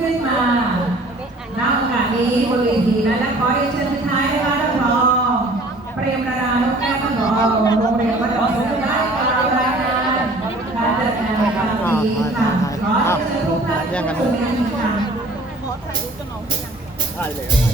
ขึ้นมาณโอกาสนี้บนเวทีและและขอเชิญท้ายนะคะท่านรอเปรมราดาลูกแก้วของราโรงเรียนวัดอสุขได้กราบรายงานการจัดงานในครั้งนี้ค่ะขอเชิญทุกท่านสุวมงนกันค่ะขอถ่ากัน้องทีเลย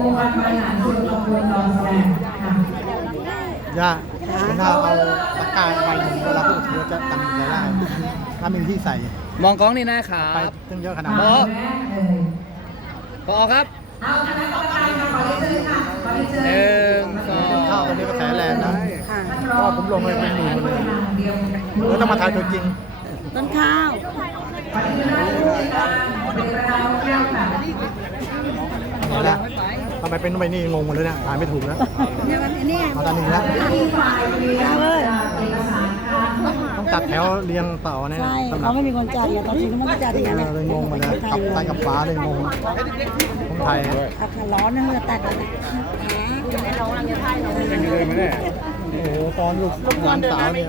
ยากาเอาปากกาไปเวลาพูดเยอะจะตังค์ได้ถ้ามีที่ใส่ มองกล้องนี่นะครับไตึงเยอะขนาดนี้พอครับเอาคณะกรรมการมาขอที่ซื้อค่ะขอที่ซือเอ็งเข้าตรนนี้กระแสแรงนะก็ผมลงไปเป็นหมื่นเลยรต้องมาทายตัวจริง ต้นข้าวขอที่ซื้อค่ะเดี๋ยวาแก้วค่ะทำไมเป็นไปนี่งงหมดเลยเนี่ยหาไม่ถูกแล้วตอนนี้แล้วต้องจัดแถวเรียงต่อเนี่ยใช่เขาไม่มีคนจัดอย่างตอนนี้ก็ไม่จัดอย่างเลยงงหมดเลยกับไปกับฟ้าเลยงงคนไทยขับขันร้อนนะเมื่อแตกโอ้โหตอนอยู่งานสาวเนี่ย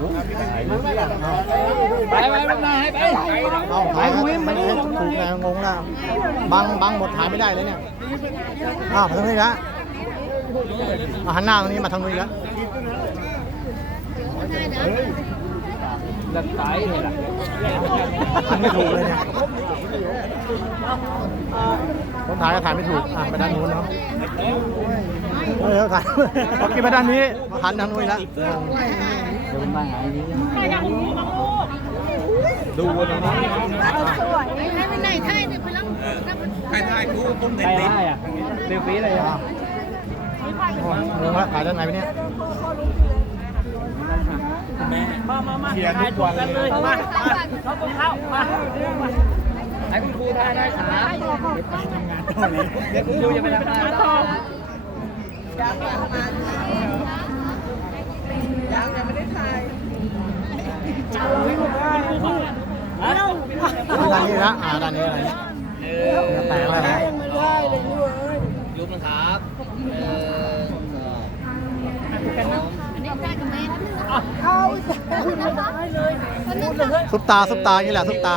ไปไปไปไปเอาหายไม่ได้ถูกแล้วงงแล้วบังบังหมดหายไม่ได้เลยเนี่ยอ้าวมาทางนี้ละมาหันหน้าตรงนี้มาทางนี้ละหลักสายเห็นละไม่ถูกเลยเนี่ยผมถ่ายก็ถ่ายไม่ถูกอ่ะไปด้านนู้นเนาะไม่เอาถ่ายเอากินไปด้านนี้หันทางนู้นละดูมาไหนนี่ดูนะสวยไม่ไหนใช่ไปแล้วใครถ่ายกูต้มเต็มติดเตดมฟีเลยอ่ะงงละขายด้านไหนไปเนี่ยมามามาเขียนทุกวันเลยมาเข้ามาให้คุณครูทายได้ขานเดี๋ยวคุณครูจะไปทำงานต่อยังยังไม่ได้ทายจะรู้ว่าเราอันนี้นะอันนี้อะไรเนีแตกล้ยังไม่ได้เลยด้วยยุบนครับ เออได้กับแม่แล้วข้าไเลยซุปตา ซุปตาอย่างนี้แหละซุปตา